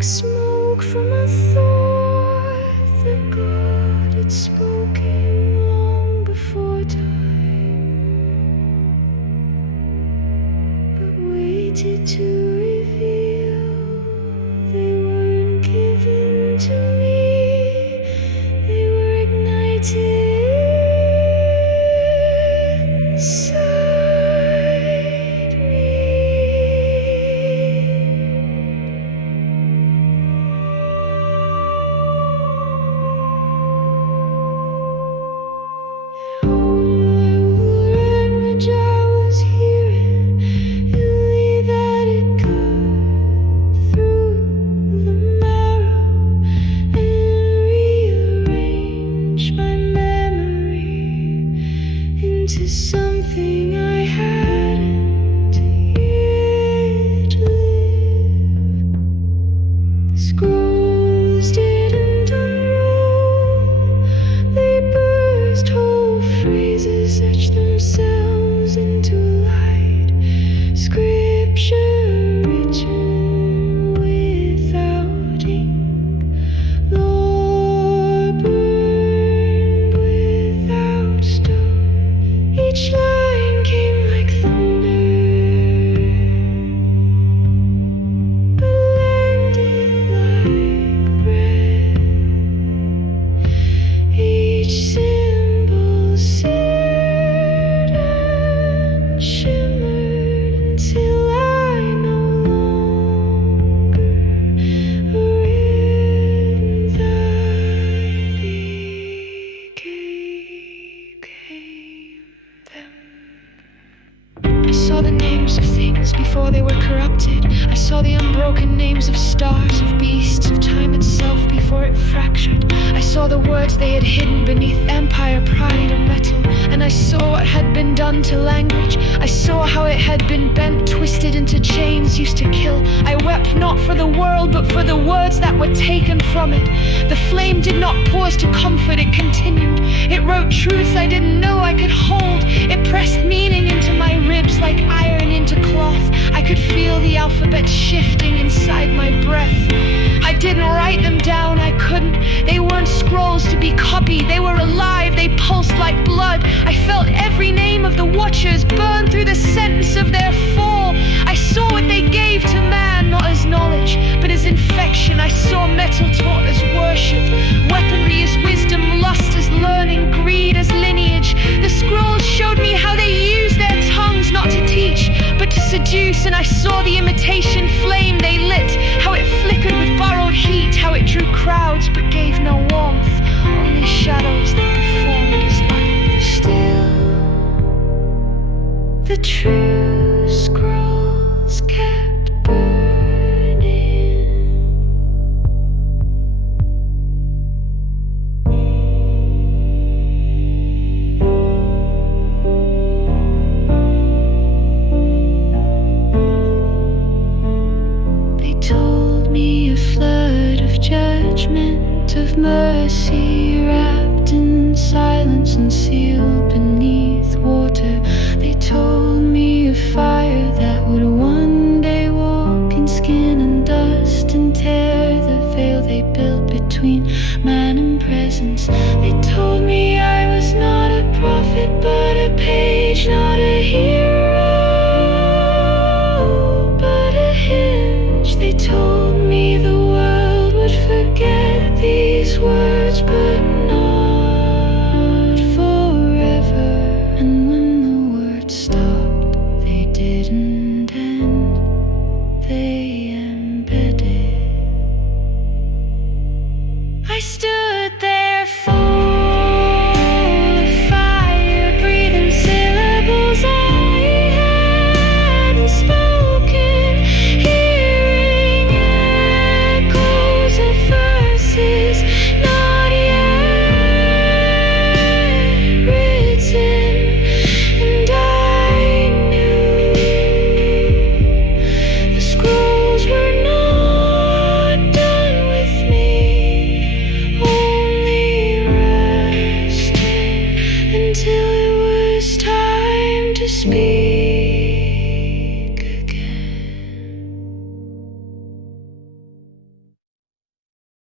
like smoke from a thought that God had spoken long before time, but waited to reveal. They weren't given to me, they were ignited inside me. Language I was hearing, only that it cut through the marrow and rearranged my memory into something I hadn't yet lived. The scrolls didn't unroll, they burst whole phrases, etched themselves into light. Scripture written without ink, law burned without stone. Each line came like thunder, but landed like bread. Each symbol seared and shimmered until I no longer read that became them. I saw the names of things before they were corrupted. I saw the unbroken names of stars, of beasts, of time itself before it fractured. I saw the words they had hidden beneath empire, pride, and metal. And I saw what had been done to language. I saw how it had been bent, twisted into chains used to kill. I wept not for the world, but for the words that were taken from it. The flame did not pause to comfort, it continued. It wrote truths I didn't know I could hold. It pressed meaning into my ribs like iron into cloth. I could feel the alphabet shifting inside my breath. I didn't write them down, I couldn't. They weren't scrolls to be copied, they were alive, they pulsed like blood. I felt every name of the watchers burn through the sentence of their fall. I saw what they gave to man, not as knowledge, but as infection. I saw metal taught as worship, weaponry as wisdom, lust as learning, greed as lineage. The scrolls showed me how they used their tongues not to teach, but to seduce. And I saw the imitation flame they lit, how it flickered with borrowed heat, how it drew crowds but gave no warmth, only shadows that performed as light. Still, the true scrolls kept burning. They told me a flood of judgment, of mercy wrapped in silence and sealed beneath water. They told me a fire that would one day walk in skin and dust and tear the veil they built between man and presence. They told me I was not a prophet but a page, not a hero but a hinge. They told me the world would forget these words.